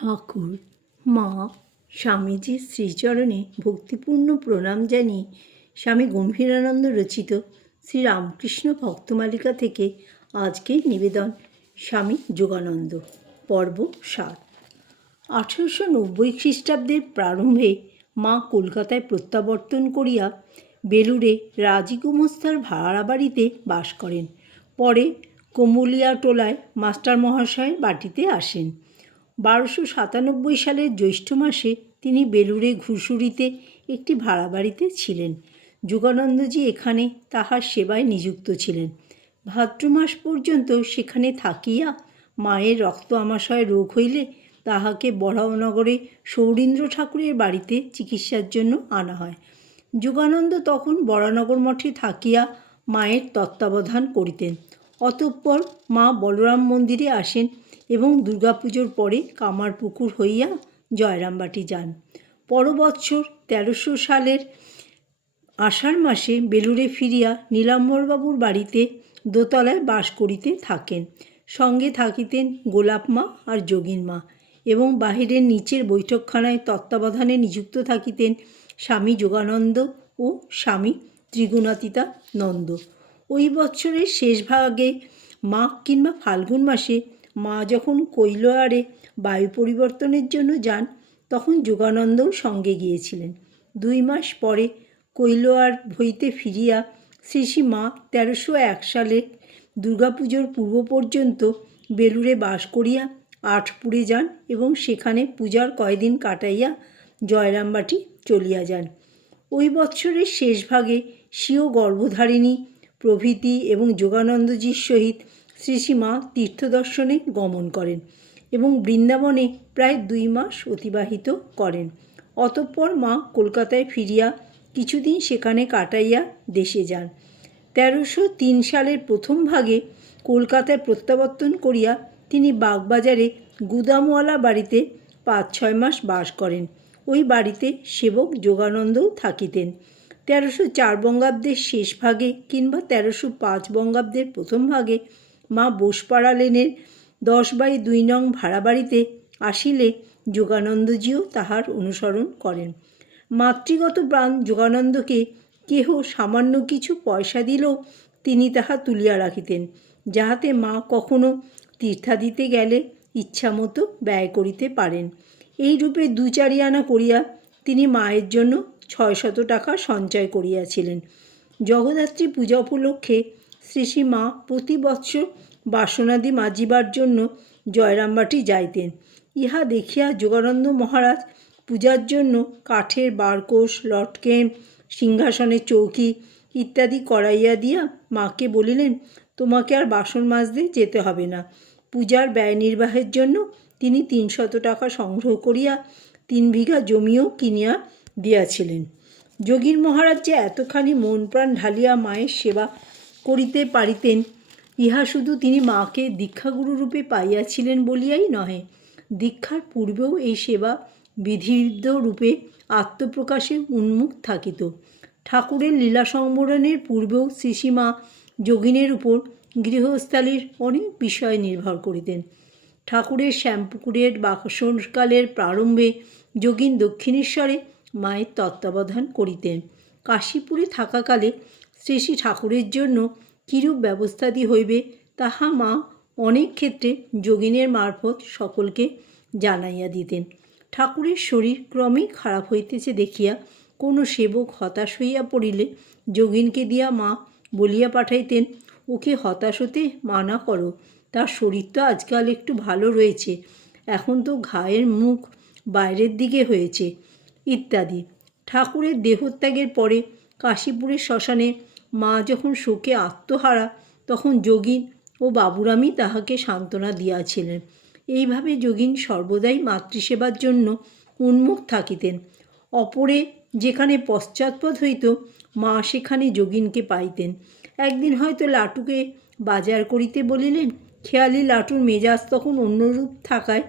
ঠাকুর, মা স্বামীজির শ্রীচরণে ভক্তিপূর্ণ প্রণাম জানিয়ে স্বামী গম্ভীরানন্দ রচিত শ্রী রামকৃষ্ণ ভক্তমালিকা থেকে আজকের নিবেদন স্বামী যোগানন্দ। পর্ব সাত। আঠেরোশো নব্বই খ্রিস্টাব্দের প্রারম্ভে মা কলকাতায় প্রত্যাবর্তন করিয়া বেলুড়ে রাজি গুমস্তার ভাড়া বাড়িতে বাস করেন। পরে কমলিয়া টোলায় মাস্টার মহাশয়ের বাটিতে আসেন। বারোশো সাতানব্বই সালের জ্যৈষ্ঠ মাসে তিনি বেলুড়ে ঘুষুরিতে একটি ভাড়া বাড়িতে ছিলেন। যোগানন্দজি এখানে তাহার সেবায় নিযুক্ত ছিলেন। ভাদ্র মাস পর্যন্ত সেখানে থাকিয়া মায়ের রক্ত আমাশয় রোগ হইলে তাহাকে বড়াওনগরে সৌরীন্দ্র ঠাকুরের বাড়িতে চিকিৎসার জন্য আনা হয়। যোগানন্দ তখন বড়ানগর মঠে থাকিয়া মায়ের তত্ত্বাবধান করিতেন। অতঃপর মা বলরাম মন্দিরে আসেন এবং দুর্গাপুজোর পরে কামারপুকুর হইয়া জয়রামবাটি যান। পর বৎসর তেরোশো সালের আষাঢ় মাসে বেলুড়ে ফিরিয়া নীলাম্বরবাবুর বাড়িতে দোতলায় বাস করিতে থাকেন। সঙ্গে থাকিতেন গোলাপ মা আর যোগীন মা এবং বাহিরের নিচের বৈঠকখানায় তত্ত্বাবধানে নিযুক্ত থাকিতেন স্বামী যোগানন্দ ও স্বামী ত্রিগুণাতীতা নন্দ। ওই বৎসরের শেষ ভাগে মাঘ কিংবা ফাল্গুন মাসে মা যখন কৈলোয়ারে বায়ু পরিবর্তনের জন্য যান, তখন যোগানন্দও সঙ্গে গিয়েছিলেন। দুই মাস পরে কৈলোয়ার হইতে ফিরিয়া শ্রী শ্রী মা তেরোশো এক সালে দুর্গাপুজোর পূর্ব পর্যন্ত বেলুড়ে বাস করিয়া আটপুরে যান এবং সেখানে পূজার কয়দিন কাটাইয়া জয়রামবাটি চলিয়া যান। ওই বৎসরের শেষ ভাগে স্বীয় গর্ভধারিণী প্রভৃতি এবং যোগানন্দজির সহিত শ্রী শ্রীমা তীর্থদর্শনে গমন করেন এবং বৃন্দাবনে প্রায় দুই মাস অতিবাহিত করেন। অতঃপর মা কলকাতায় ফিরিয়া কিছুদিন সেখানে কাটাইয়া দেশে যান। তেরোশো তিন সালের প্রথম ভাগে কলকাতায় প্রত্যাবর্তন করিয়া তিনি বাগবাজারে গুদামওয়ালা বাড়িতে পাঁচ ছয় মাস বাস করেন। ওই বাড়িতে সেবক যোগানন্দও থাকিতেন। তেরোশো চার বঙ্গাব্দের শেষ ভাগে কিংবা তেরোশো পাঁচ বঙ্গাব্দের প্রথম ভাগে মা বোসপাড়া লেনের দশ বাই দুই নং ভাড়া বাড়িতে আসিলে যোগানন্দজিও তাহার অনুসরণ করেন। মাতৃগত প্রাণ যোগানন্দকে কেহ সামান্য কিছু পয়সা দিলেও তিনি তাহা তুলিয়া রাখিতেন, যাহাতে মা কখনো তীর্থাদিতে গেলে ইচ্ছামতো ব্যয় করিতে পারেন। এই রূপে দু চারি আনা করিয়া তিনি মায়ের জন্য ছয় শত টাকা সঞ্চয় করিয়াছিলেন। জগদ্ধাত্রী পূজা উপলক্ষে শ্রী শ্রী মা প্রতি বৎসর বাসনাদি মাজিবার জন্য জয়রামবাটি যাইতেন। ইহা দেখিয়া যোগানন্দ মহারাজ পূজার জন্য কাঠের বারকোষ, লটকেন, সিংহাসনের চৌকি ইত্যাদি করাইয়া দিয়া মাকে বলিলেন, তোমাকে আর বাসন মাজতে যেতে হবে না। পূজার ব্যয় নির্বাহের জন্য তিনি তিনশত টাকা সংগ্রহ করিয়া তিন বিঘা জমিও কিনিয়া দিয়াছিলেন। যোগীর মহারাজ যে এতখানি মন প্রাণ ঢালিয়া মায়ের সেবা করিতে পারিতেন, ইহা শুধু তিনি মাকে দীক্ষাগুরু রূপে পাইয়াছিলেন বলিয়াই নহে। দীক্ষার পূর্বেও এই সেবা বিধিবিদ্ধ রূপে আত্মপ্রকাশে উন্মুখ থাকিত। ঠাকুরের লীলা সংবরণের পূর্বেও শ্রীসীমা যোগিনের উপর গৃহস্থালির অনেক বিষয় নির্ভর করিতেন। ঠাকুরের শ্যামপুকুরের বাসনকালের প্রারম্ভে যোগিন দক্ষিণেশ্বরে মায়ের তত্ত্বাবধান করিতেন। কাশীপুরে থাকাকালে শ্রী শ্রী ঠাকুরের জন্য কীরূপ ব্যবস্থাদি হইবে, তাহা মা অনেক ক্ষেত্রে যোগিনের মারফত সকলকে জানাইয়া দিতেন। ঠাকুরের শরীর ক্রমেই খারাপ হইতেছে দেখিয়া কোনো সেবক হতাশ হইয়া পড়িলে যোগিনকে দিয়া মা বলিয়া পাঠাইতেন, ওকে হতাশ হতে মানা করো, তার শরীর তো আজকাল একটু ভালো রয়েছে, এখন তো ঘায়ের মুখ বাইরের দিকে হয়েছে, ইত্যাদি। ঠাকুরের দেহত্যাগের পরে কাশীপুরের শ্মশানে মা যখন শোকে আত্মহারা, তখন যোগিন ও বাবুরামই তাহাকে সান্ত্বনা দিয়াছিলেন। এইভাবে যোগিন সর্বদাই মাতৃসেবার জন্য উন্মুখ থাকিতেন। অপরে যেখানে পশ্চাৎপদ হইত, মা সেখানে যোগিনকে পাইতেন। একদিন হয়তো লাটুকে বাজার করিতে বলিলেন, খেয়ালি লাটুর মেজাজ তখন অন্যরূপ থাকায়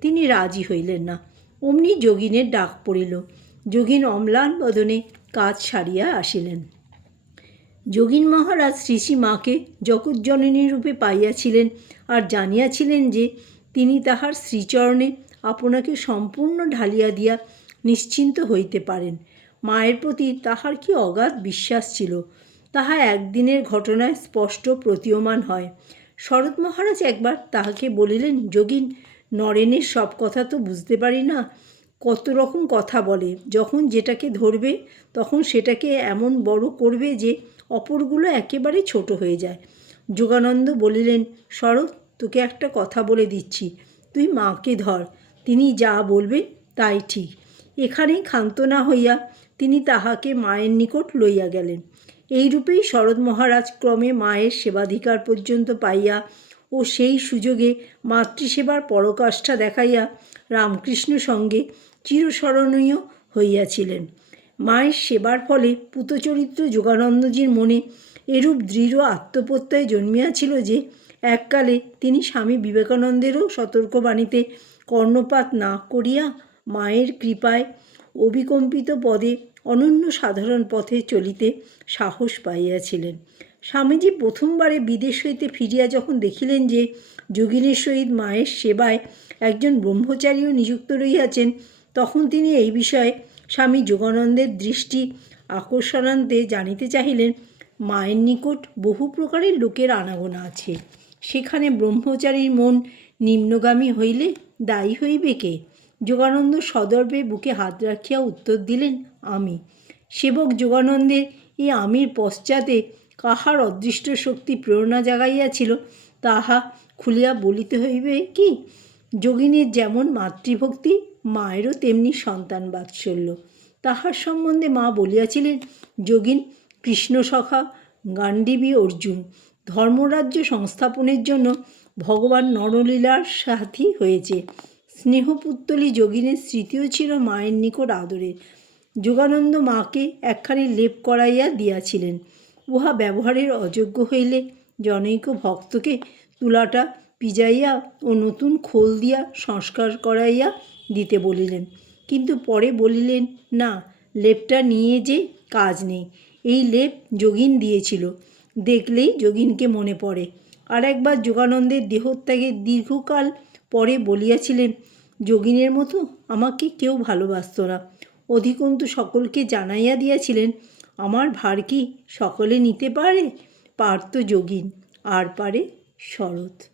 তিনি রাজি হইলেন না। অমনি যোগিনের ডাক পড়িল। যোগিন অম্লান বদনে কাজ সারিয়া আসিলেন। যোগিন মহারাজ শ্রী শ্রী মাকে জগৎজননী রূপে পাইয়াছিলেন আর জানিয়াছিলেন যে তিনি তাহার শ্রীচরণে আপনাকে সম্পূর্ণ ঢালিয়া দিয়া নিশ্চিন্ত হইতে পারেন। মায়ের প্রতি তাহার কি অগাধ বিশ্বাস ছিল? তাহা একদিনের ঘটনায় স্পষ্ট প্রতীয়মান হয়। শরৎ মহারাজ একবার তাহাকে বলিলেন, যোগিন, নরেনের সব কথা তো বুঝতে পারি না। কত রকম কথা বলে। যখন যেটাকে ধরবে, তখন সেটাকে এমন বড় করবে যে অপরগুলো একেবারে ছোট হয়ে যায়। যোগানন্দ বলিলেন, শরৎ, তোকে একটা কথা বলে দিচ্ছি। তুই মাকে ধর। তিনি যা বলবে তাই ঠিক। এখানেই ক্ষান্ত না হইয়া তিনি তাহাকে মায়ের নিকট লইয়া গেলেন। এইরূপেই শরৎ মহারাজ ক্রমে মায়ের সেবাধিকার পর্যন্ত পাইয়া ও সেই সুযোগে মাতৃসেবার পরকাষ্ঠা দেখাইয়া রামকৃষ্ণ সঙ্গে চিরস্মরণীয় হইয়াছিলেন। মায়ের সেবার ফলে পুতচরিত্র যোগানন্দজির মনে এরূপ দৃঢ় আত্মপ্রত্যয় জন্মিয়াছিল যে, এককালে তিনি স্বামী বিবেকানন্দেরও সতর্কবাণীতে কর্ণপাত না করিয়া মায়ের কৃপায় অবিকম্পিত পদে অনন্য সাধারণ পথে চলিতে সাহস পাইয়াছিলেন। স্বামীজি প্রথমবারে বিদেশ হইতে ফিরিয়া যখন দেখিলেন যে, যোগিনীর সহিত মায়ের সেবায় একজন ব্রহ্মচারীও নিযুক্ত রহিয়াছেন, তখন তিনি এই বিষয়ে স্বামী যোগানন্দের দৃষ্টি আকর্ষণান্তে জানিতে চাহিলেন, মায়ের নিকট বহু প্রকারের লোকের আনাগোনা আছে। সেখানে ব্রহ্মচারীর মন নিম্নগামী হইলে দায়ী হইবে কে? যোগানন্দ সদর্বে বুকে হাত রাখিয়া উত্তর দিলেন, আমি। সেবক যোগানন্দের এই আমির পশ্চাতে কাহার অদৃষ্ট শক্তি প্রেরণা জাগাইয়াছিল, তাহা খুলিয়া বলিতে হইবে কি? যোগিনীর যেমন মাতৃভক্তি, মায়েরও তেমনি সন্তান বাৎসল্য। তাহার সম্বন্ধে মা বলিয়াছিলেন, যোগিন কৃষ্ণসখা গান্ডীবী অর্জুন, ধর্মরাজ্য সংস্থাপনের জন্য ভগবান নরলীলার সাথী হয়েছে। স্নেহপুত্তলি যোগিনের স্মৃতিও ছিল মায়ের নিকট আদরে। যোগানন্দ মাকে একখানি লেপ করাইয়া দিয়াছিলেন। উহা ব্যবহারের অযোগ্য হইলে জনৈক ভক্তকে তুলাটা পিজাইয়া ও নতুন খোল দিয়া সংস্কার করাইয়া দিতে বলিলেন। কিন্তু পরে বলিলেন, না, লেপটা নিয়ে যে কাজ নেই। এই লেপ যোগিন দিয়েছিল। দেখলেই যোগিনকে মনে পড়ে। আর একবার যোগানন্দের দেহত্যাগের দীর্ঘকাল পরে বলিয়াছিলেন, যোগিনের মতো আমাকে কেউ ভালোবাসত না। অধিকন্তু সকলকে জানাইয়া দিয়াছিলেন, আমার ভার কি সকলে নিতে পারে? পারত যোগিন, আর পারে শরৎ।